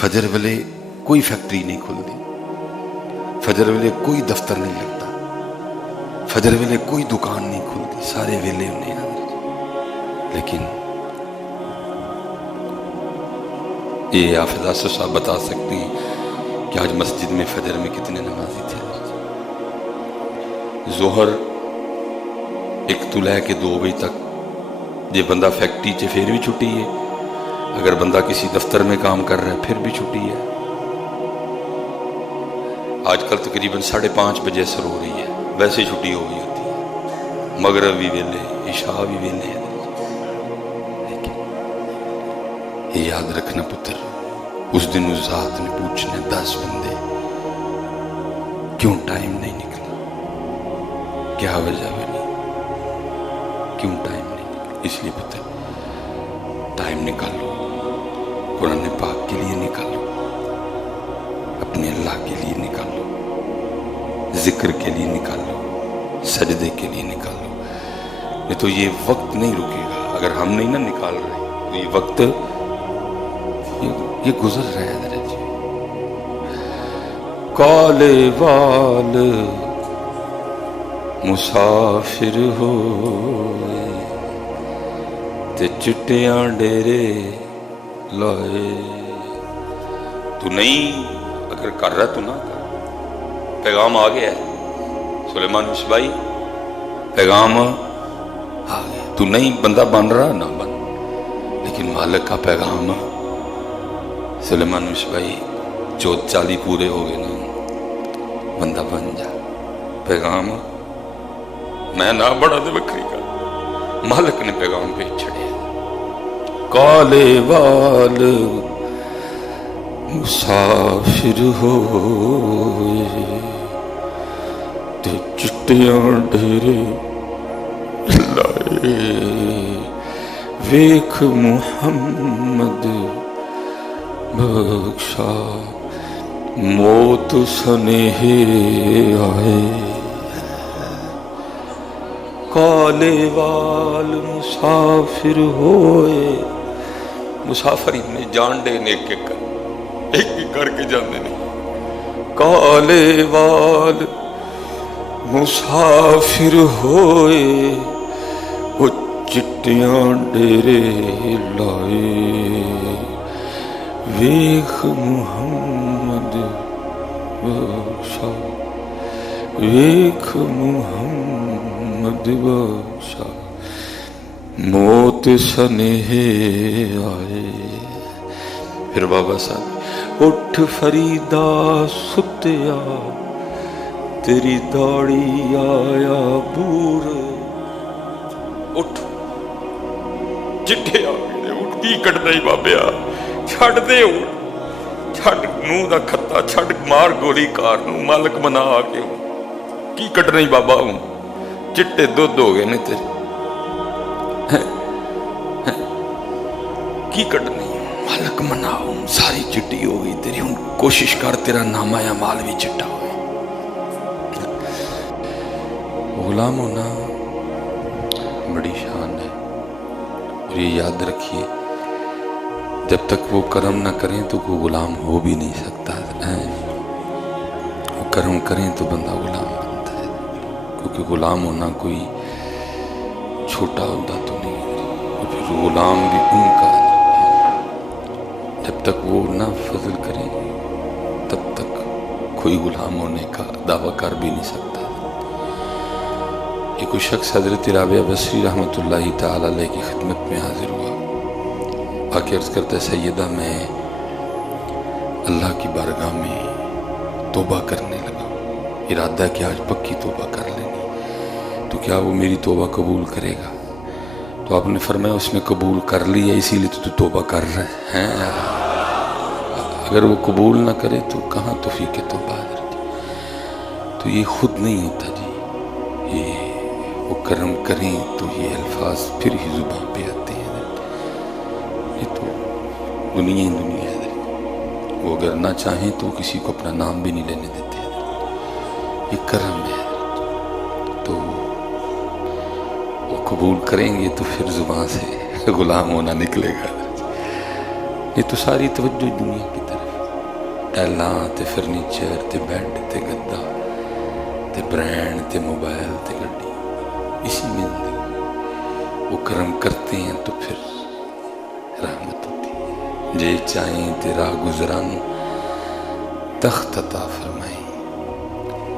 فجر ویلے کوئی فیکٹری نہیں کھلتی، فجر ویلے کوئی دفتر نہیں لگتا، فجر ویلے کوئی دکان نہیں کھلتی، سارے ویلے ہونے ہیں۔ لیکن یہ حافظہ صاحب بتا سکتے ہیں کہ آج مسجد میں فجر میں کتنے نمازی تھے۔ ظہر 1 تو لے کے 2 بجے تک یہ بندہ فیکٹری چ پھر بھی چھٹی ہے، اگر بندہ کسی دفتر میں کام کر رہا ہے پھر بھی چھٹی ہے۔ آج کل تقریباً 5:30 بجے اثر ہو رہی ہے، ویسے چھٹی ہو گئی ہوتی ہے، مغرب بھی ویلے، عشاء بھی ویلے ہے۔ یہ یاد رکھنا پتر، اس دن اس ذات نے پوچھنا 10 بندے کیوں ٹائم نہیں نکلا، کیا وجہ بنی، کیوں ٹائم نہیں نکلا۔ اس لیے پتر ٹائم نکالو، قرآن پاک کے لیے نکالو، اپنے اللہ کے لیے نکالو، ذکر کے لیے نکالو، سجدے کے لیے نکالو۔ نہیں تو یہ وقت نہیں رکے گا، اگر ہم نہیں نا نکال رہے تو یہ وقت یہ گزر رہا ہے۔ ذرا جی کالے وال مسافر ہوئے تے چٹیاں ڈیرے لائے۔ تو نہیں اگر کر رہا تو نہ کر، پیغام آ گیا ہے سلیمان مصباحی، پیغام آ گیا، تو نہیں بندہ بن رہا نہ بن، لیکن مالک کا پیغام سلیمان مصباحی 40 پورے ہو گئے نا، بندہ بن جا، پیغام میں نہ بڑا دے بکری کا، مالک نے پیغام بھیج چھڑے۔ کالے وال مسافر ہوئے تے چٹیاں ڈیرے لائے، ویکھ محمد بخشا موت سنہے آئے۔ کالے وال مسافر ہوئے، مسافر نے جان دے ایک کر کے جانے نہیں۔ کالے وال مسافر ہوئے وہ چٹیاں ڈیرے لائے، ویکھ محمد بخشا، ویکھ محمد بخشا موت سنہے آئے۔ پھر بابا صاحب اٹھ فریدا ستیا تیری داڑھی آیا بور، اٹھ چٹے آ گئے، اٹھ کی کٹنا ہی بابیا، چھڑ دے، اٹھ چھڑ نو دا کھتا، چھڑ مار گولی کار نو، مالک منا آ کے کی کٹنا ہی بابا ہوں، چٹے دودھ ہو گئے نے تیرے، کی کٹنا ہی مالک منا ہوں، ساری چٹی ہو گئی تیری، ہوں کوشش کر تیرا نامہ اعمال بھی چٹا ہوئے۔ غلام ہونا بڑی شان ہے، اور یہ یاد رکھیے جب تک وہ کرم نہ کریں تو کوئی غلام ہو بھی نہیں سکتا ہے، وہ کرم کریں تو بندہ غلام بنتا ہے، کیونکہ غلام ہونا کوئی چھوٹا عہدہ تو نہیں ہے، اور پھر غلام بھی ان کا ہے، جب تک وہ نہ فضل کریں تب تک کوئی غلام ہونے کا دعویٰ کر بھی نہیں سکتا۔ یہ کوئی شخص حضرت رابعہ بصری رحمۃ اللہ تعالی علیہ کی خدمت میں حاضر ہوا، آکے عرض کرتا ہے سیدہ میں اللہ کی بارگاہ میں توبہ کرنے لگا، ارادہ کہ آج پکی توبہ کر لینی، تو کیا وہ میری توبہ قبول کرے گا؟ تو آپ نے فرمایا اس نے قبول کر لی ہے، اسی لیے تو توبہ کر رہے ہیں، اگر وہ قبول نہ کرے تو کہاں توفیق توبہ حضرت؟ تو یہ خود نہیں ہوتا جی، یہ وہ کرم کریں تو یہ الفاظ پھر ہی زبان پہ آتے ہیں حضرت، یہ تو دنیا ہے حضرت، وہ اگر نہ چاہیں تو کسی کو اپنا نام بھی نہیں لینے دیتے حضرت، یہ کرم ہے حضرت، تو وہ قبول کریں گے تو پھر زبان سے غلام ہونا نکلے گا حضرت۔ یہ تو ساری توجہ دنیا کی طرف ٹائلاں تے فرنیچر تے بیڈ تے گدا تے برینڈ تے موبائل تے گڈی، اسی میں زندگی۔ وہ کرم کرتے ہیں تو پھر رحمت ہوتی ہے۔ جے چاہیں تے راہ گزران تخت عطا فرمائیں،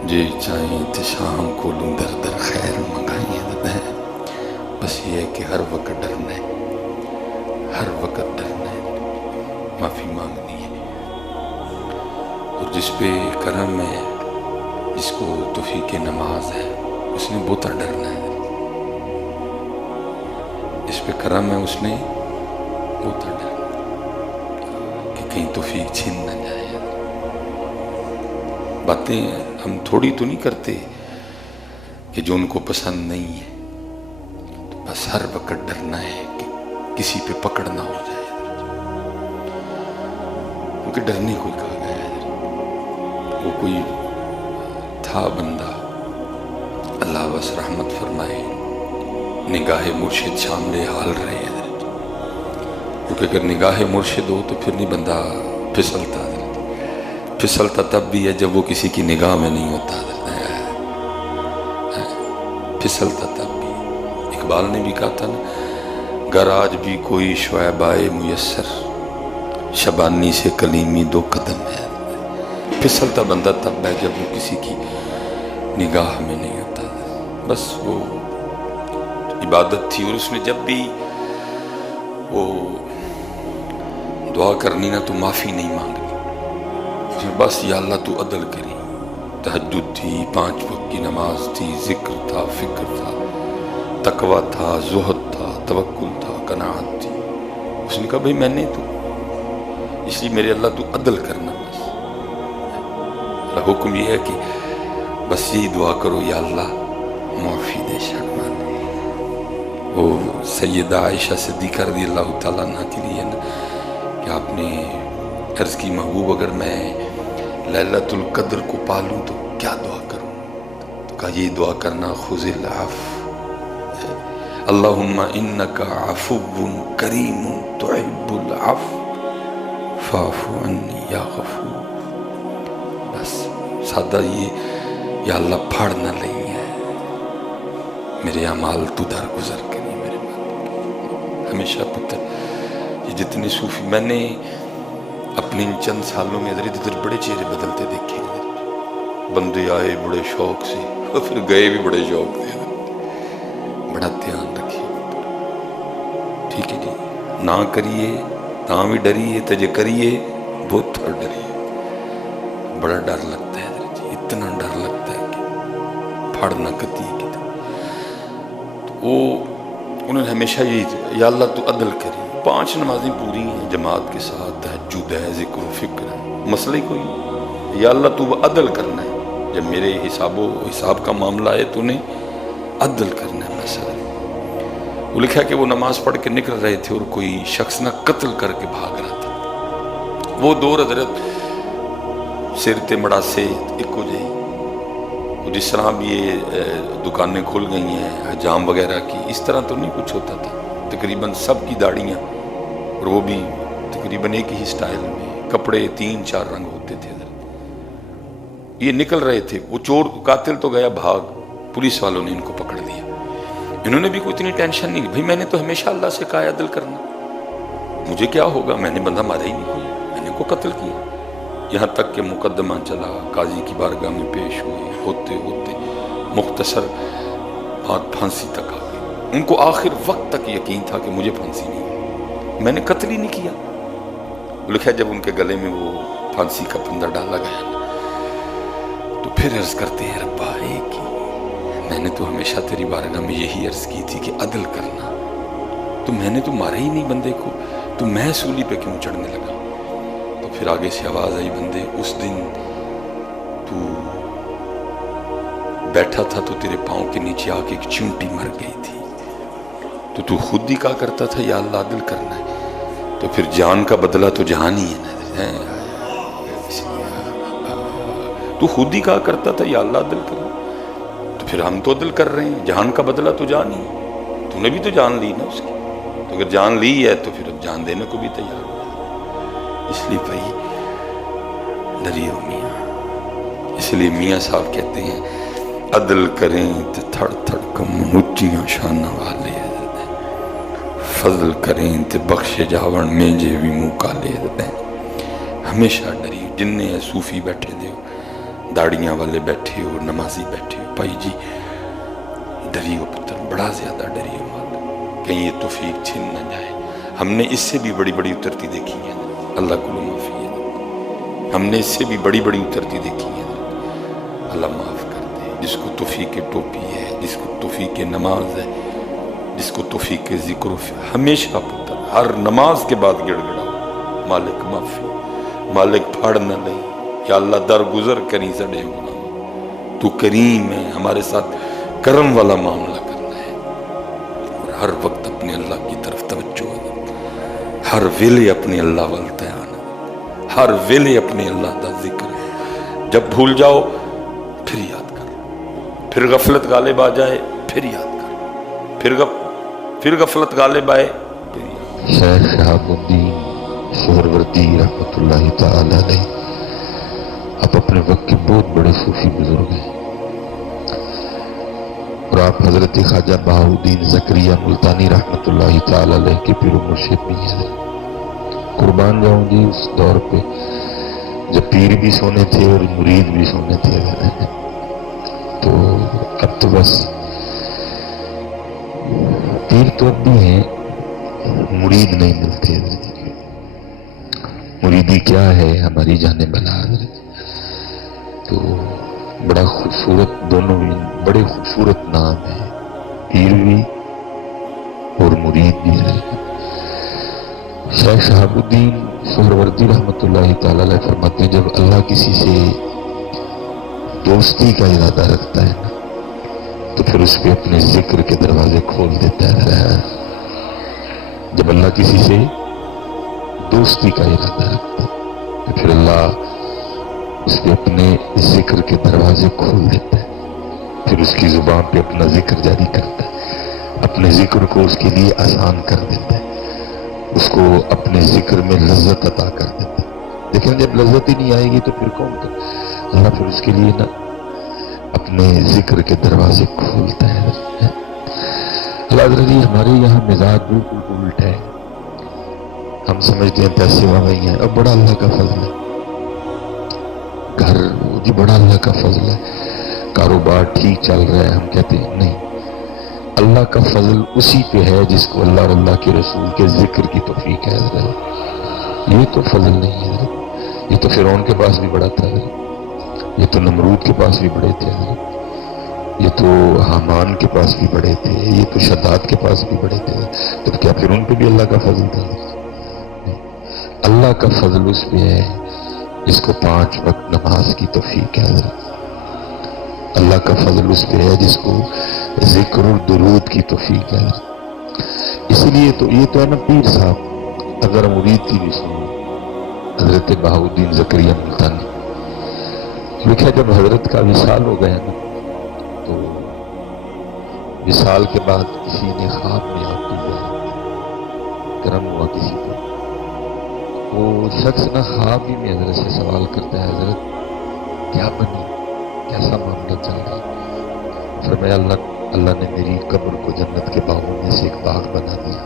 جے چاہیں تے شام کو لوں در در خیر منگائیں۔ بس یہ ہے کہ ہر وقت ڈرنا ہے، ہر وقت ڈرنا ہے، معافی مانگنی ہے۔ اور جس پہ کرم ہے، جس کو توفیق نماز ہے، اس نے بہت ڈرنا ہے۔ جس پہ کرم ہے اس نے بہت ڈرنا ہے کہ کہیں توفیق چھین نہ جائے۔ باتیں ہم تھوڑی تو نہیں کرتے کہ جو ان کو پسند نہیں ہے، تو بس ہر وقت ڈرنا ہے کہ کسی پہ پکڑ نہ ہو جائے، کیونکہ ڈرنے کوئی کہا گیا ہے۔ وہ کوئی تھا بندہ، اللہ بس رحمت فرمائے، نگاہ مرشد شامل حال رہے ہیں، کیونکہ اگر نگاہ مرشد ہو تو پھر نہیں بندہ پھسلتا، پھسلتا تب بھی ہے جب وہ کسی کی نگاہ میں نہیں ہوتا، پھسلتا تب بھی۔ اقبال نے بھی کہا تھا نا، گر آج بھی کوئی شعیب آئے میسر، شبانی سے کلیمی 2 قدم ہے۔ پھسلتا بندہ تب ہے جب وہ کسی کی نگاہ میں نہیں ہوتا۔ بس وہ عبادت تھی، اور اس نے جب بھی وہ دعا کرنی نا تو معافی نہیں مانگنی، بس یا اللہ تو عدل کری۔ تہجد تھی، 5 وقت کی نماز تھی، ذکر تھا، فکر تھا، تقوی تھا، زہد تھا، توکل تھا، قناعت تھی۔ اس نے کہا بھئی میں نے تو، اس لیے میرے اللہ تو عدل کرنا۔ بس حکم یہ ہے کہ بس یہی دعا کرو، یا اللہ معافی دے شرمان۔ وہ سیدہ عائشہ صدیقہ رضی اللہ تعالیٰ عنہ کے لیے نا کہ آپ نے عرض کی محبوب اگر میں لیلۃ القدر کو پالوں تو کیا دعا کروں؟ تو کہا یہ دعا کرنا، خذ العفو، اللہم انک عفو کریم تحب العفو فاعف عنی یا غفور۔ بس سادہ یہ، یا اللہ پھاڑ نہ لئی ہے میرے اعمال تو درگزر کری میرے مال۔ ہمیشہ پتر یہ جتنے صوفی میں نے اپنے ان چند سالوں میں ادھر ادھر بڑے چہرے بدلتے دیکھے، بندے آئے بڑے شوق سے اور پھر گئے بھی بڑے شوق سے۔ بڑا دھیان رکھیے، ٹھیک ہے جی، نہ کریے نہ بھی ڈریے، تجھے کریے بہت تھوڑا ڈریے۔ بڑا ڈر لگتا ہے جی، اتنا ڈر لگتا ہے کہ پھاڑ نہ کتی کی۔ تو وہ انہوں نے ہمیشہ یہی، یا اللہ تو عدل کری۔ 5 نمازیں پوری ہیں جماعت کے ساتھ، تہجد ہے، ذکر و فکر ہے، مسئلہ ہی کوئی نہیں۔ یا اللہ تو عدل کرنا ہے، جب میرے حساب کا معاملہ ہے تو نے عدل کرنا ہے مسئلہ۔ وہ لکھا کہ وہ نماز پڑھ کے نکل رہے تھے اور کوئی شخص نہ قتل کر کے بھاگ رہا تھا۔ وہ 2 حضرت سر تے مڑا سے ایک ہو جائے، جس طرح بھی یہ دکانیں کھل گئی ہیں حجام وغیرہ کی، اس طرح تو نہیں کچھ ہوتا تھا۔ تقریباً سب کی داڑیاں، اور وہ بھی تقریباً ایک ہی سٹائل میں، کپڑے 3-4 رنگ ہوتے تھے۔ یہ نکل رہے تھے، وہ چور قاتل تو گیا بھاگ، پولیس والوں نے ان کو پکڑ لیا۔ انہوں نے بھی کوئی اتنی ٹینشن نہیں، بھائی میں نے تو ہمیشہ اللہ سے کہا عدل کرنا، مجھے کیا ہوگا، میں نے بندہ مارا ہی نہیں کوئی، میں نے کو قتل کیا۔ یہاں تک کہ مقدمہ چلا، قاضی کی بارگاہ میں پیش ہوئے، ہوتے ہوتے مختصر بات پھانسی تک آ گئی۔ ان کو آخر وقت تک یقین تھا کہ مجھے پھانسی نہیں، میں نے قتل ہی نہیں کیا۔ لکھا جب ان کے گلے میں وہ پھانسی کا پھندا ڈالا گیا تو پھر عرض کرتے ہیں ربا ایک ہی، میں نے تو ہمیشہ تیری بارگاہ میں یہی عرض کی تھی کہ عدل کرنا، تو میں نے تو مارا ہی نہیں بندے کو، تو میں سولی پہ کیوں چڑھنے لگا؟ تو پھر آگے سے آواز آئی، بندے اس دن تو بیٹھا تھا تو تیرے پاؤں کے نیچے آ کے ایک چونٹی مر گئی تھی، تو خود ہی کہا کرتا تھا یا اللہ عدل کرنا ہے، تو پھر جان کا بدلہ تو جہان ہی ہے نا، تو خود ہی کہا کرتا تھا یا اللہ عدل کرنا، تو پھر ہم تو عدل کر رہے ہیں، جان کا بدلہ تو جان ہی، تو نے بھی تو جان لی نا اس کی، تو اگر جان لی ہے تو پھر اب جان دینے کو بھی تیار ہو۔ اس لیے بھائی ڈریو میاں، اس لیے میاں صاحب کہتے ہیں عدل کریں تو تھڑ تھڑ کم اچیاں شانہ والے، فضل کریں تو بخش جاون مینجے بھی منہ کالے دیں۔ ہمیشہ ڈریو، جننے صوفی بیٹھے دے ہو، داڑیاں والے بیٹھے ہو، نمازی بیٹھے ہو، بھائی جی ڈریو پتر، بڑا زیادہ ڈریو مات، کہیں یہ توفیق چھن نہ جائے۔ ہم نے اس سے بھی بڑی بڑی اترتی دیکھی ہیں، اللہ کو معافی ہے، ہم نے اس سے بھی بڑی بڑی اترتی دیکھی ہیں، اللہ معاف کر دے۔ جس کو توفیق ٹوپی ہے، جس کو توفیق نماز ہے، جس کو توفیق ذکر و ہمیشہ پتر ہر نماز کے بعد گڑ گڑاؤ، مالک معافی، مالک پھاڑ نہ لئی، یا اللہ درگزر کریں سڑے گناہ، تو کریم ہے، ہمارے ساتھ کرم والا معاملہ کرنا ہے، اور ہر وقت اپنے اللہ کی طرف توجہ ہے، ہر ویلے اپنے اللہ والتیان ہے، ہر ویلے اپنے اللہ دا ذکر ہے۔ جب بھول جاؤ پھر یاد کرو، پھر غفلت غالب آ جائے پھر یاد کرو، پھر غفلت غالب آئے پھر یاد کرو۔ شیخ شہاب الدین سہروردی رحمۃ اللہ تعالی علیہ آپ اپنے وقت کے بہت بڑے صوفی بزرگ ہیں، اور آپ حضرت خواجہ بہاؤالدین زکریا ملتانی رحمۃ اللہ تعالی علیہ کے پیر و مرشد بھی ہیں۔ قربان جاؤں جی اس دور پہ جب پیر بھی سونے تھے اور مرید بھی سونے تھے، تو اب تو بس پیر تو اب بھی ہیں، مرید نہیں ملتے۔ مریدی کیا ہے ہماری جانے بلا، تو بڑا خوبصورت، دونوں بھی بڑے خوبصورت نام ہیں، پیر بھی اور مرید بھی ہے۔ شیخ شہاب الدین سہروردی رحمۃ اللہ تعالی علیہ فرماتے ہیں جب اللہ کسی سے دوستی کا ارادہ رکھتا ہے نا تو پھر اس پہ اپنے ذکر کے دروازے کھول دیتا ہے۔ جب اللہ کسی سے دوستی کا ارادہ رکھتا ہے تو پھر اللہ اس پہ اپنے ذکر کے دروازے کھول دیتا ہے، پھر اس کی زبان پہ اپنا ذکر جاری کرتا ہے، اپنے ذکر کو اس کے لیے آسان کر دیتا ہے، اس کو اپنے ذکر میں لذت عطا کر دیتا ہے۔ لیکن جب لذت ہی نہیں آئے گی تو پھر کون کر، اللہ پھر اس کے لیے نا اپنے ذکر کے دروازے کھولتا ہے۔ اللہ حضرت جی ہمارے یہاں مزاج بالکل الٹ ہے، ہم سمجھتے ہیں پیسے والے ہیں، اب بڑا اللہ کا فضل ہے، گھر جی بڑا اللہ کا فضل ہے، کاروبار ٹھیک چل رہا ہے، ہم کہتے ہیں نہیں، اللہ کا فضل اسی پہ ہے جس کو اللہ اور اللہ کے رسول کے ذکر کی توفیق ہے حضرت۔ یہ تو فضل نہیں ہے حضرت، یہ تو فرعون کے پاس بھی بڑا تھا حضرت، یہ تو نمرود کے پاس بھی بڑے تھے حضرت، یہ تو حامان کے پاس بھی بڑے تھے، یہ تو شداد کے پاس بھی بڑے تھے، تو کیا پھر ان پہ بھی اللہ کا فضل تھا؟ اللہ کا فضل اس پہ ہے جس کو 5 وقت نماز کی توفیق ہے حضرت، اللہ کا فضل اس پہ ہے جس کو ذکر اور درود کی توفیق ہے۔ اسی لیے تو یہ تو ہے نا پیر صاحب، اگر مرید کی بھی سنو حضرت بہاؤالدین زکریا ملتانی لکھا، جب حضرت کا وصال ہو گیا نا تو وصال کے بعد کسی نے خواب میں آپ کی زیارت کرم ہوا کسی کو، وہ شخص نا خواب ہی میں حضرت سے سوال کرتا ہے حضرت کیا بنی، کیسا معاملہ چل رہا ہے؟ فرمایا اللہ نے میری قبر کو جنت کے باغوں میں سے ایک باغ بنا دیا۔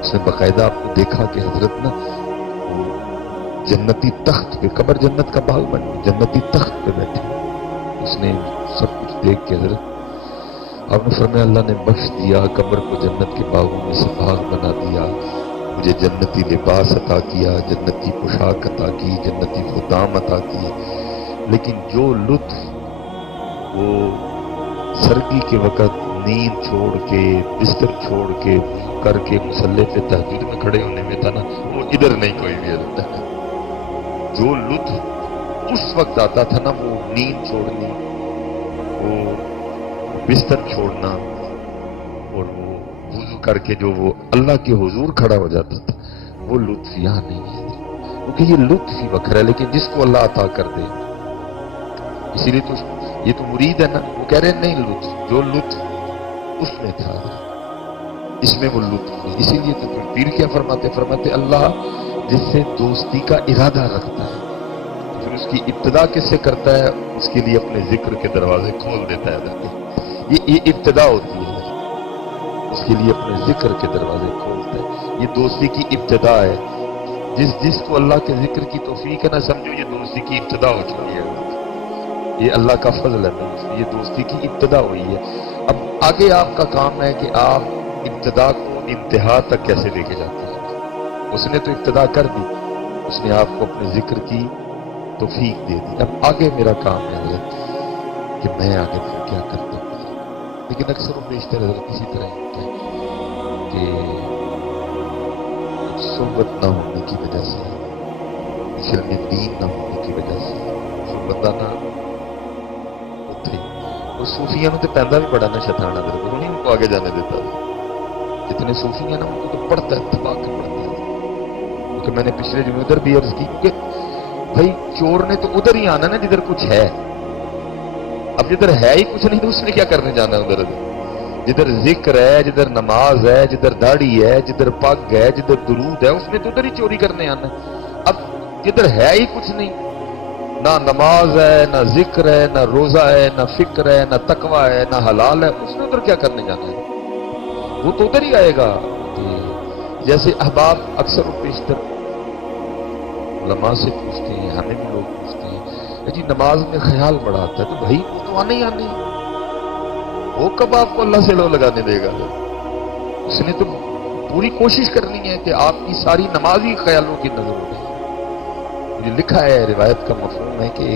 اس نے باقاعدہ آپ کو دیکھا کہ حضرت نا جنتی تخت پہ، قبر جنت کا باغ بن گئی، جنتی تخت پہ بیٹھے، اس نے سب کچھ دیکھ کے حضرت آپ نے فرمایا اللہ نے بخش دیا، قبر کو جنت کے باغوں میں سے باغ بنا دیا، مجھے جنتی لباس عطا کیا، جنتی پوشاک عطا کی، جنتی خدام عطا کیے، لیکن جو لطف وہ سردی کے وقت نیند چھوڑ کے بستر چھوڑ کے کر کے مصلی پہ تہجد میں کھڑے ہونے میں تھا نا، وہ ادھر نہیں کوئی بھی ہوتا ہے۔ جو لطف اس وقت آتا تھا نا، وہ نیند چھوڑنی، وہ بستر چھوڑنا، اور وہ وضو کر کے جو وہ اللہ کے حضور کھڑا ہو جاتا تھا، وہ لطف یہاں نہیں ہے، کیونکہ یہ لطف ہی وکھرا ہے، لیکن جس کو اللہ عطا کر دے، اسی لیے تو یہ تو مرید ہے نا، وہ کہہ رہے ہیں نہیں لطف، جو لطف اس میں تھا اس میں وہ لطف نہیں۔ اسی لیے تو پیر کیا فرماتے اللہ جس سے دوستی کا ارادہ رکھتا ہے اس کی ابتدا کس سے کرتا ہے؟ اس کے لیے اپنے ذکر کے دروازے کھول دیتا ہے حضرت۔ یہ ابتدا ہوتی ہے، اس کے لیے اپنے ذکر کے دروازے کھولتا ہے۔ یہ دوستی کی ابتدا ہے۔ جس کو اللہ کے ذکر کی توفیق ہے، نہ سمجھو یہ دوستی کی ابتدا ہو چکی ہے۔ یہ اللہ کا فضل ہے، یہ دوستی کی ابتدا ہوئی ہے۔ اب آگے آپ کا کام ہے کہ آپ ابتدا کو انتہا تک کیسے لے کے جاتے ہیں۔ اس نے تو ابتدا کر دی، اس نے آپ کو اپنے ذکر کی توفیق دے دی۔ اب آگے میرا کام ہے کہ میں آگے پھر کیا کرتا ہوں۔ لیکن اکثر و بیشتر حضرت اسی طرح ہوتا ہے کہ صحبت نہ ہونے کی وجہ سے، علم دین نہ ہونے کی وجہ سے جو بندہ نہ اتھے، اور صوفیاں تو پہندا بھی بڑا نہ شیطان حضرت، وہ نہیں ان کو آگے جانے دیتا۔ جتنے صوفی ہیں نا ان کو تو پڑھتا ہے، دبا کے پڑھتا ہے۔ کیونکہ میں نے پچھلے دنوں ادھر بھی عرض کی، کیونکہ بھائی چور نے تو ادھر ہی آنا نا جدھر کچھ ہے۔ اب جدھر ہے ہی کچھ نہیں تو اس نے کیا کرنے جانا ادھر؟ جدھر ذکر ہے، جدھر نماز ہے، جدھر داڑھی ہے، جدھر پگ ہے، جدھر درود ہے، اس نے تو ادھر ہی چوری کرنے آنا ہے۔ اب جدھر ہے ہی کچھ نہیں، نہ نماز ہے، نہ ذکر ہے، نہ روزہ ہے، نہ فکر ہے، نہ تقوی ہے، نہ حلال ہے، اس نے ادھر کیا کرنے جانا ہے؟ وہ تو ادھر ہی آئے گا۔ جیسے احباب اکثر و بیشتر علماء سے پوچھتے ہیں، ہمیں بھی لوگ پوچھتے ہیں جی نماز میں خیال بڑا آتا ہے، تو بھائی وہ تو آنے ہی آنے، وہ کب آپ کو اللہ سے لو لگانے دے گا؟ اس نے تو پوری کوشش کرنی ہے کہ آپ کی ساری نماز ہی خیالوں کی نظر ہو جائے۔ یہ لکھا ہے، روایت کا مفہوم ہے کہ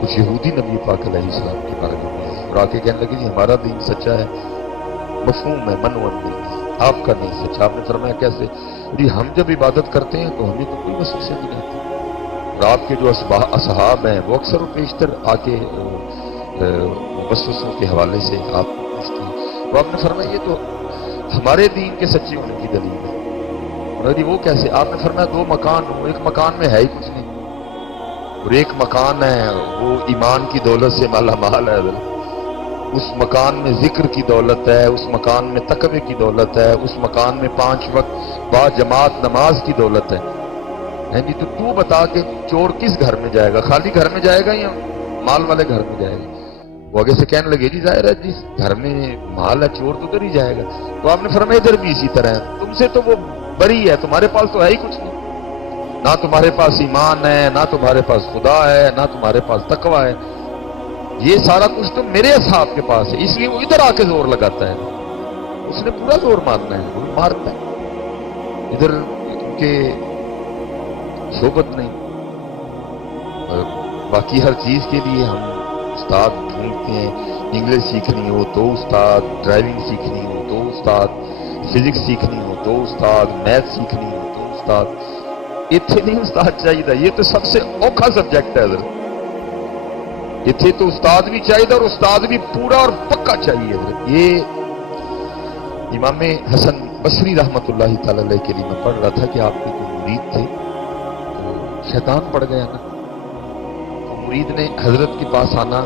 کچھ یہودی نبی پاک علیہ السلام کے بارے میں اور آ کے کہنے لگے جی ہمارا دین سچا ہے، مفہوم ہے، منون نہیں، آپ کا نہیں سچا۔ آپ نے فرمایا کیسے؟ جی ہم جب عبادت کرتے ہیں تو ہمیں تو کوئی وسوسے نہیں آتے، اور آپ کے جو اصحاب ہیں وہ اکثر و بیشتر آ کے وسوسوں کے حوالے سے آپ کو پوچھتے ہیں۔ تو آپ نے فرمایا یہ تو ہمارے دین کے سچے ہونے کی دلیل ہے۔ اور جی وہ کیسے؟ آپ نے فرمایا دو مکان ہو، ایک مکان میں ہے ہی کچھ نہیں، اور ایک مکان ہے وہ ایمان کی دولت سے مالا مال ہے۔ اس مکان میں ذکر کی دولت ہے، اس مکان میں تقوی کی دولت ہے، اس مکان میں 5 وقت با جماعت نماز کی دولت ہے۔ جی تو بتا کہ چور کس گھر میں جائے گا؟ خالی گھر میں جائے گا یا مال والے گھر میں جائے گا؟ وہ آگے سے کہنے لگے جی ظاہر ہے جس گھر میں مال ہے چور تو ادھر ہی جائے گا۔ تو آپ نے فرمایا ادھر بھی اسی طرح ہے، تم سے تو وہ بری ہے، تمہارے پاس تو ہے ہی کچھ نہیں، نہ تمہارے پاس ایمان ہے، نہ تمہارے پاس خدا ہے، نہ تمہارے پاس تقوی ہے۔ یہ سارا کچھ تو میرے اصحاب کے پاس ہے، اس لیے وہ ادھر آ کے زور لگاتا ہے۔ اس نے پورا زور مارنا ہے، وہ مارتا ہے ادھر، کیونکہ صحبت نہیں۔ باقی ہر چیز کے لیے ہم استاد ڈھونڈتے ہیں، انگلش سیکھنی ہو تو استاد، ڈرائیونگ سیکھنی ہو تو استاد، فزکس سیکھنی ہو تو استاد، میتھ سیکھنی ہو تو استاد۔ اتنے نہیں استاد چاہیے، یہ تو سب سے اوکھا سبجیکٹ ہے حضرت۔ اتنے تو استاد بھی چاہیے اور استاد بھی پورا اور پکا چاہیے حضرت۔ یہ امام حسن بصری رحمۃ اللہ تعالی علیہ کے لیے میں پڑھ رہا تھا کہ آپ کے کوئی مرید تھے تو شیطان پڑ گیا نا، تو مرید نے حضرت کے پاس آنا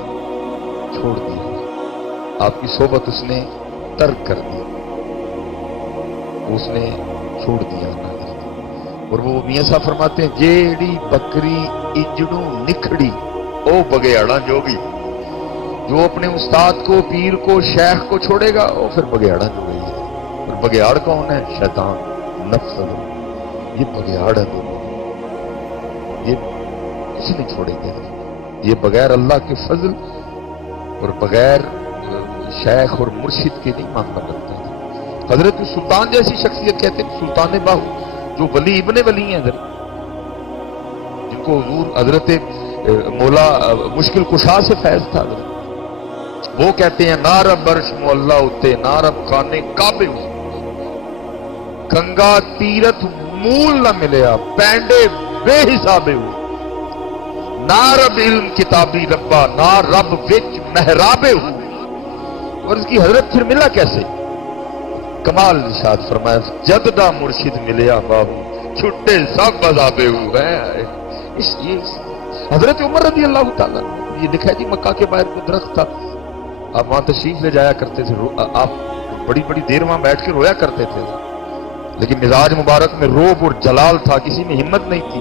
چھوڑ دیا، آپ کی صحبت اس نے ترک کر دی، اس نے چھوڑ دیا نا حضرت۔ اور وہ میاں صاحب فرماتے ہیں جیڑی بکری انجڑوں نکھڑی او بگیاڑا جوگی، جو اپنے استاد کو، پیر کو، شیخ کو چھوڑے گا وہ پھر بگیاڑا جو گئی ہے۔ اور بگیاڑ کون ہے؟ شیطان، نفس، یہ بگیاڑ ہے دونوں، یہ کسی نہیں چھوڑے گا۔ یہ بغیر اللہ کے فضل اور بغیر شیخ اور مرشد کے نہیں معاملہ بنتا ہے۔ حضرت سلطان جیسی شخصیت کہتے ہیں، سلطان باہو جو ولی ابن ولی ہیں حضرت، جن کو حضور حضرت مولا مشکل کشا سے فیض تھا حضرت، وہ کہتے ہیں نارب برش مولا اتے نارب خانے کعبے گنگا تیرت مول نہ ملیا پینڈے بے حسابے ہو، نارب علم کتابی ربا نا رب وچ محرابے ہو۔ اور اس کی حضرت پھر ملا کیسے؟ کمال ارشاد فرمایا جددا مرشد ملیا باہو چھٹے سب عذابے ہوئے۔ حضرت عمر رضی اللہ تعالیٰ، یہ لکھا ہے جی مکہ کے باہر کوئی درخت تھا، آپ وہاں تشریف لے جایا کرتے تھے، آپ بڑی بڑی دیر وہاں بیٹھ کے رویا کرتے تھے، لیکن مزاج مبارک میں روب اور جلال تھا، کسی میں ہمت نہیں تھی۔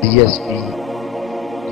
DSP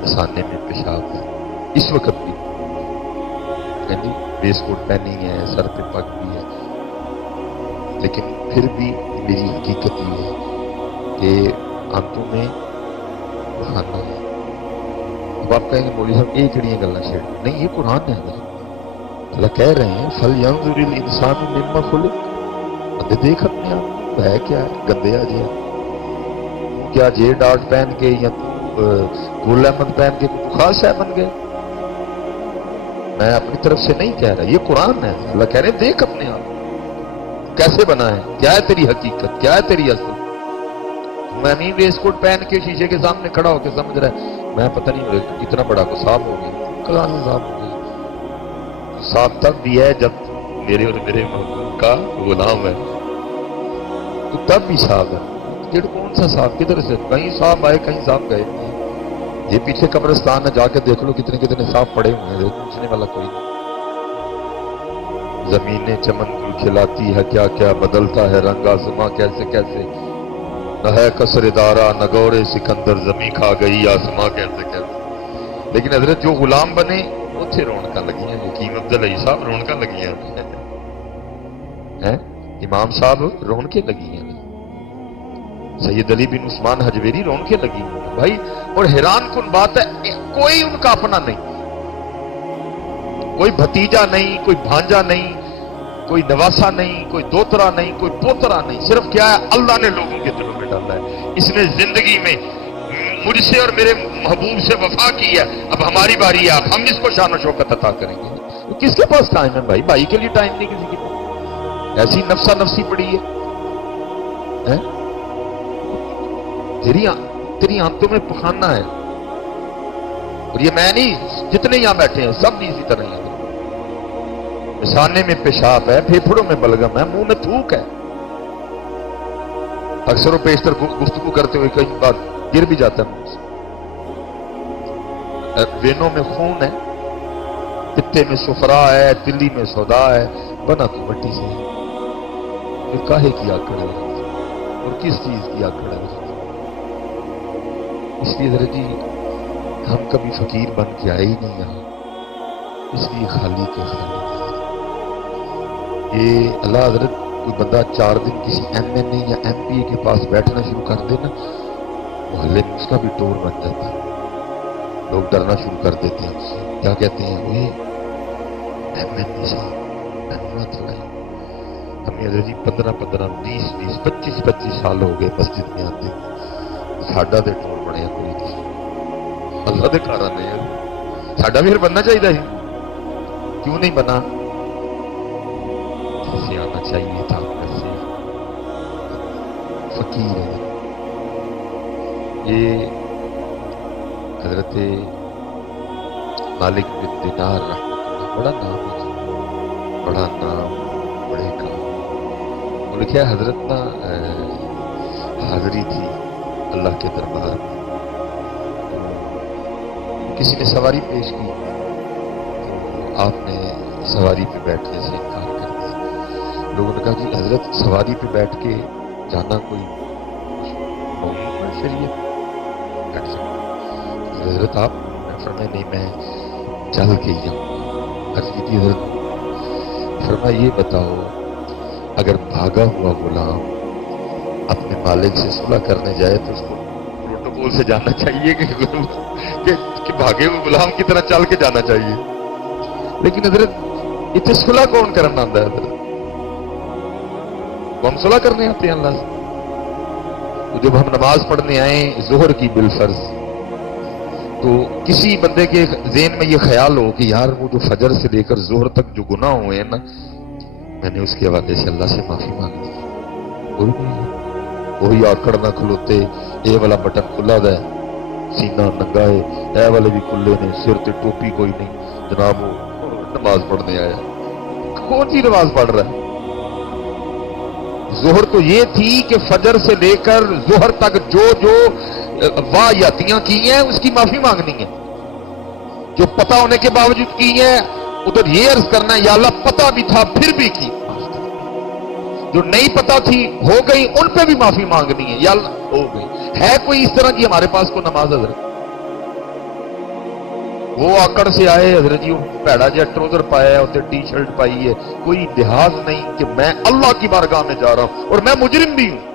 مسانے میں پیشاب ہے، اس وقت بھی جی بیس کوٹ پہنی ہے، سر پہ پگ بھی ہے، لیکن پھر بھی میری حقیقت یہ ہے کہ آنتوں میں بہانا ہے۔ اب آپ کہیں گے مولوی صاحب یہ کڑیاں گلاں چھیڑ، نہیں یہ قرآن ہے حضرت، اللہ کہہ رہے ہیں فَلْيَنظُرِ الْإِنسَانُ مِمَّ خُلِقَ، بندے دیکھ اپنے آپ کو ہے کیا ہے، گندے آ جائے کیا جے ڈاٹ پہن کے یا گل احمد پہن کے کوئی خاص ہے بن گئے؟ میں اپنی طرف سے نہیں کہہ رہا، یہ قرآن ہے، اللہ کہہ رہے ہیں دیکھ اپنے آپ کیسے بنا ہے، کیا ہے تیری حقیقت، کیا ہے تیری اصل۔ میں نہیں ویس کوٹ پہن کے شیشے کے سامنے کھڑا ہو کے سمجھ رہا ہے میں پتہ نہیں اتنا بڑا کو صاحب ہو گیا، کلاں سے صاحب ہو گیا، صاحب تب بھی ہے جب میرے اور میرے محبوب کا غلام ہے، تو تب بھی صاحب ہے۔ کہ کون سا صاحب، کدھر سے کہیں صاحب آئے کہیں صاحب گئے، یہ پیچھے قبرستان ہے، جا کے دیکھ لو کتنے کتنے صاحب پڑے ہوئے ہیں، پوچھنے والا کوئی نہیں۔ زمینیں چمن گل کھلاتی ہے، کیا کیا بدلتا ہے رنگ آسماں کیسے کیسے، نہ ہے قصر دارا نہ گورے سکندر، زمیں کھا گئی آسماں کیسے کیسے۔ لیکن حضرت جو غلام بنے اتنے رونقاں لگیاں، حکیم عبدالعی صاحب رونقاں لگیاں ہیں، امام صاحب رونقیں لگی ہیں، سید علی بن عثمان حجویری رونقیں لگی ہیں بھائی۔ اور حیران کن بات ہے کوئی ان کا اپنا نہیں، کوئی بھتیجا نہیں، کوئی بھانجا نہیں، کوئی نواسا نہیں، کوئی دوترا نہیں، کوئی پوترا نہیں، صرف کیا ہے اللہ نے لوگوں کے دلوں میں ڈالا ہے، اس نے زندگی میں مجھ سے اور میرے محبوب سے وفا کی ہے، اب ہماری باری ہے، اب ہم اس کو شان و شوکت عطا کریں گے۔ تو کس کے پاس ٹائم ہے بھائی، بھائی کے لیے ٹائم نہیں کسی کے پاس، ایسی نفسا نفسی پڑی ہے، تیری آنتوں میں پخانا ہے، اور یہ میں نہیں، جتنے یہاں بیٹھے ہیں سب بھی اسی طرح ہیں، مسانے میں پیشاب ہے، پھیپھڑوں میں بلغم ہے، منہ میں تھوک ہے، اکثر و بیشتر گفتگو کرتے ہوئے کئی بار گر بھی جاتا ہے منہ سے، وینوں میں خون ہے، پتے میں سفرا ہے، دلی میں سودا ہے، بنا تو مٹی سے ہے، پھر کاہے کی آکڑ ہے اور کس چیز کی آکڑ ہے؟ اس لیے حضرت جی ہم کبھی فقیر بن کے آئے ہی نہیں یہاں، اس لیے خالی کے خالی۔ یہ اللہ حضرت کوئی بندہ 4 دن کسی ایم این اے یا ایم پی اے کے پاس بیٹھنا شروع کر دے نا، محلے میں اس کا بھی ٹور بن جاتا ہے، لوگ ڈرنا شروع کر دیتے ہیں اس سے، کیا کہتے ہیں وہ ایم این اے صاحب احمد علیہ۔ ہمیں حضرت جی 15 20 25 سال ہو گئے مسجد میں آتے، ساڈا دے ٹور بنیا کوئی نہیں، اللہ دے کارن نہیں، ساڈا بھی پھر بننا چاہیے ہے، کیوں نہیں بنا؟ کیسے آنا چاہیے تھا، کیسے فقیر ہے۔ یہ حضرت مالک بن دینار رحمۃ اللہ، بڑا نام ہے، بڑا نام بڑے کام، وہ لکھا ہے حضرت نا حاضری تھی اللہ کے دربار میں، کسی نے سواری پیش کی تو آپ نے سواری پہ بیٹھنے سے انکار کر دیا، لوگوں نے کہا کہ حضرت سواری پہ بیٹھ کے جانا کوئی موضوع ہے شریعت بیٹھ سکتا؟ حضرت آپ فرمائے نہیں میں چل کے ہی جاؤں، عرض کی تھی حضرت فرمایا یہ بتاؤ اگر بھاگا ہوا غلام اپنے مالک سے صلح کرنے جائے تو اس کو پروٹوکول سے جانا چاہیے کہ بھاگے ہوئے غلام کی طرح چل کے جانا چاہیے؟ لیکن حضرت اتنے صلح کون کرنا آتا ہے حضرت؟ وہ ہم صلح کرنے آتے ہیں اللہ سے؟ تو جب ہم نماز پڑھنے آئیں ظہر کی بالفرض، تو کسی بندے کے ذہن میں یہ خیال ہو کہ یار وہ جو فجر سے لے کر ظہر تک جو گناہ ہوئے ہیں نا، میں نے اس کے حوالے سے اللہ سے معافی مانگ لی، کوئی نہیں، وہی آکڑ نہ کھلوتے، اے والا بٹن کھلا ہے، سینہ ننگا ہے، اے والے بھی کھلے نے، سر تے ٹوپی کوئی نہیں، جناب وہ نماز پڑھنے آیا، کون سی نماز پڑھ رہا ہے؟ ظہر تو یہ تھی کہ فجر سے لے کر ظہر تک جو واہیاتیاں کی ہیں اس کی معافی مانگنی ہے، جو پتہ ہونے کے باوجود کی ہیں ادھر یہ عرض کرنا ہے یا اللہ پتہ بھی تھا پھر بھی کی، جو نہیں پتہ تھی ہو گئی ان پہ بھی معافی مانگنی ہے یا اللہ ہو گئی۔ ہے کوئی اس طرح کی ہمارے پاس کو نماز حضرت؟ وہ آکڑ سے آئے حضرت جی پیڑا جہا ٹروزر پایا ہے اور ٹی شرٹ پائی ہے، کوئی لحاظ نہیں کہ میں اللہ کی بارگاہ میں جا رہا ہوں اور میں مجرم بھی ہوں۔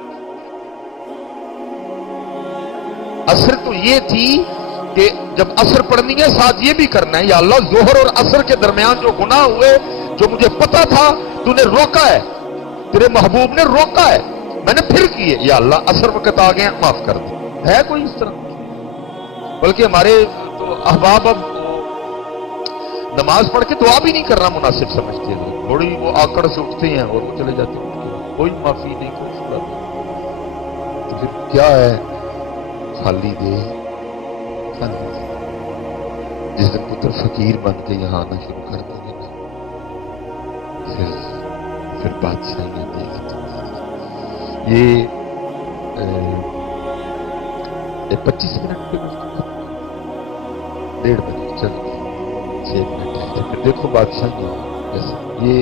عصر تو یہ تھی کہ جب عصر پڑھنی ہے ساتھ یہ بھی کرنا ہے، یا اللہ ظہر اور عصر کے درمیان جو گناہ ہوئے جو مجھے پتا تھا تو نے روکا ہے، تیرے محبوب نے روکا ہے، میں نے پھر کیے، یا اللہ عصر وقت آ گئے معاف کر دے۔ ہے کوئی اس طرح؟ بلکہ ہمارے تو احباب اب نماز پڑھ کے دعا بھی نہیں کرنا مناسب سمجھتے ہیں، بڑی وہ آکڑ سے اٹھتے ہیں اور وہ چلے جاتے ہیں، کوئی معافی نہیں، کوئی شکر نہیں۔ تو پھر کیا ہے؟ خالی دے خالی دے۔ جس دن پتر فقیر بن کے یہاں آنا شروع کر دیں گے نا، پھر بادشاہیاں دے گا تمہیں۔ یہ 25 منٹ پہ ڈیڑھ منٹ چل 6 منٹ ہے، پھر دیکھو بادشاہ یہ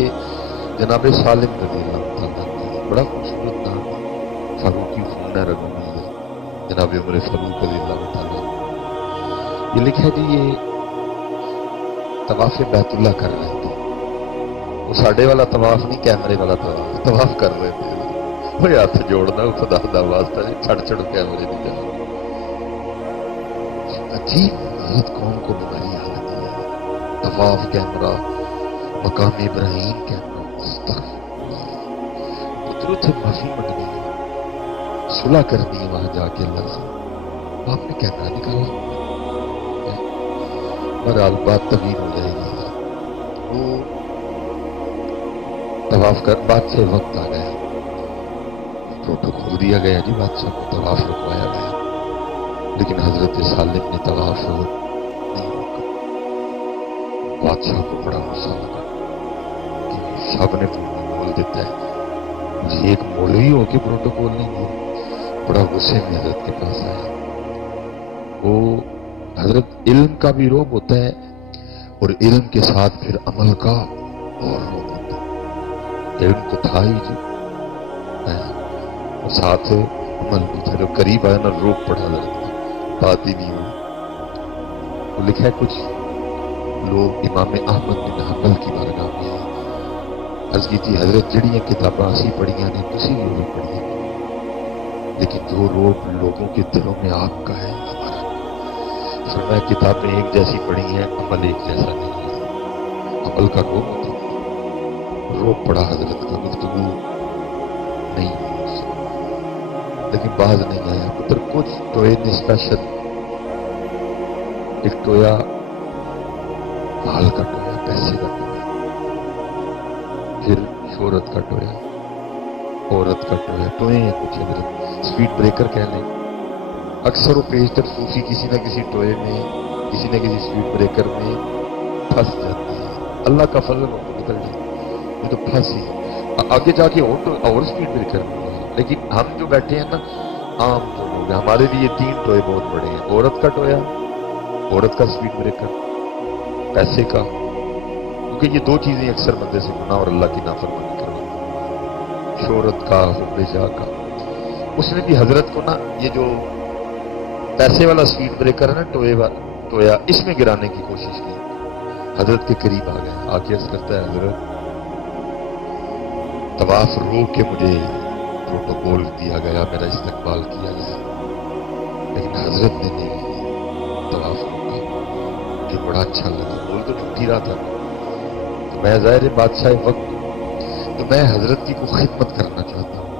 جناب سالم رضی اللہ تعالیٰ عنہ، بڑا خوبصورت نام ہے، فاروقی خون رگوں میں ہے، جناب عمر فاروق رضی اللہ تعالیٰ عنہ۔ یہ لکھا جی یہ طواف بیت اللہ کر رہے تھے، وہ ساڑھے والا طواف نہیں، کیمرے والا طواف کر رہے تھے۔ وہ ہاتھ جوڑنا خدا دا واسطہ ہے، چھڑ چھڑ کیمرے نہیں جا۔ عجیب بہت قوم کو بیماری آ لگی ہے، طواف کیمرہ، مقام ابراہیم کیمرہ، استغفر پتروں سے معافی منگنی ہے، صلح کرنی ہے وہاں جا کے اللہ سے، آپ نے کیمرہ نکالا۔ بہرحال بات طویل ہو جائے گی۔ وہ طواف کر بادشاہ وقت آ گیا، پروٹوکول دیا گیا جی، بادشاہ کو طواف رکوایا گیا، لیکن حضرت سالم نے طواف نہیں روکا۔ بادشاہ کو بڑا غصہ لگا کہ سب نے پروٹوکول دیتا ہے، مجھے ایک مولوی ہو کے پروٹوکول نہیں دیا۔ بڑا غصے میں حضرت کے پاس آیا۔ وہ حضرت علم کا بھی روب ہوتا ہے اور علم کے ساتھ پھر عمل کا اور روب ہوتا ہے۔ علم تو تھا ہی جو اور ساتھ عمل بھی تھا، جو قریب آیا نا روب پڑا حضرت کا، بات ہی نہیں ہوئی۔ وہ لکھا ہے کچھ لوگ امام احمد بن حنبل کی بارگاہ میں ہیں، عرض کی تھی حضرت جڑیاں کتاباں اسی پڑھیاں نے تسی بھی وہ پڑھیاں، لیکن جو روب لوگوں کے دلوں میں آپ کا ہے ہمارا، فرمایا کتابیں ایک جیسی پڑھی ہیں، عمل ایک جیسا نہیں ہے۔ عمل کا روب ہوتا ہے، روب پڑا حضرت کا، گفتگو نہیں ہوئی اس سے، لیکن باز نہیں آیا۔ پتر کچھ ٹوئے نے اسپیشل، ایک ٹویا مال کا ٹویا، پیسے کا ٹویا، پھر شہرت کا ٹویا، عورت کا ٹویا، ٹوئے ہیں کچھ حضرت، سپیڈ بریکر کہہ لیں۔ اکثر و بیشتر صوفی کسی نہ کسی ٹوئے میں، کسی نہ کسی سپیڈ بریکر میں پھنس جاتے ہیں، اللہ کا فضل ہو نکل جاتے، یہ تو پھنسی آگے جا کے اور سپیڈ بریکر میں ہے۔ لیکن ہم جو بیٹھے ہیں نا عام جو لوگ ہیں، ہمارے لیے 3 ٹوئے بہت بڑے ہیں، عورت کا ٹویا، عورت کا سپیڈ بریکر، پیسے کا، کیونکہ یہ 2 چیزیں اکثر بندے سے گناہ اور اللہ کی نافرمانی کرواتی، شہرت کا، حب جاہ کا۔ اس نے بھی حضرت کو نا یہ جو پیسے والا سپیڈ بریکر ہے نا ٹویا، اس میں گرانے کی کوشش کی، حضرت کے قریب آ گیا، آ کے عرض کرتا ہے حضرت طواف روک کے مجھے پروٹوکول دیا گیا، میرا استقبال کیا گیا، لیکن حضرت نے نہیں طواف روکا، مجھے بڑا اچھا لگا، بول تو چھوٹ ہی رہا تھا، تو میں ظاہر بادشاہ وقت تو میں حضرت کی کو خدمت کرنا چاہتا ہوں،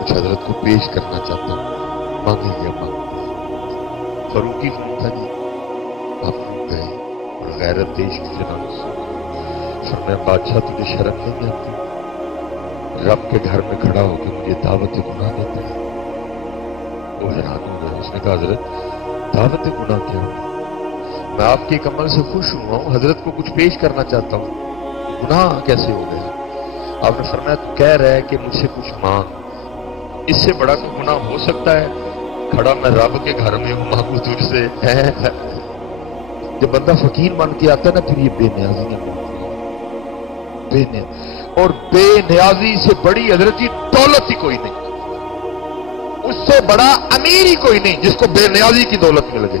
کچھ حضرت کو پیش کرنا چاہتا ہوں، مانگیں گے مانگیں۔ فاروقی خون تھا جی، آپ روک گئے اور غیرت دیش کی جناب فرمایا بادشاہ تجھے شرم نہیں آتی، رب کے گھر میں کھڑا ہو کے مجھے دعوت گناہ دیتا ہے۔ وہ حیران ہو گئے، اس نے کہا حضرت دعوت گناہ کیا ہوئی؟ میں آپ کے ایک عمل سے خوش ہوا ہوں، حضرت کو کچھ پیش کرنا چاہتا ہوں، گناہ کیسے ہو گیا؟ آپ نے فرمایا تو کہہ رہا ہے کہ مجھ سے کچھ مانگ، اس سے بڑا کوئی گناہ ہو سکتا ہے؟ کھڑا میں رب کے گھر میں ہوں، مانگوں تجھ سے؟ جب بندہ فقیر بن کے آتا ہے نا پھر یہ بے نیازیاں بے نیاز، اور بے نیازی سے بڑی حضرت کی دولت ہی کوئی نہیں، اس سے بڑا امیر ہی کوئی نہیں جس کو بے نیازی کی دولت مل گئی۔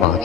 5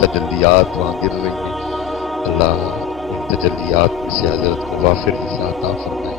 تجلیات وہاں گر رہی ہیں، اللہ ان تجلیات میں سے حضرت کو وافر حصہ عطا فرمائے۔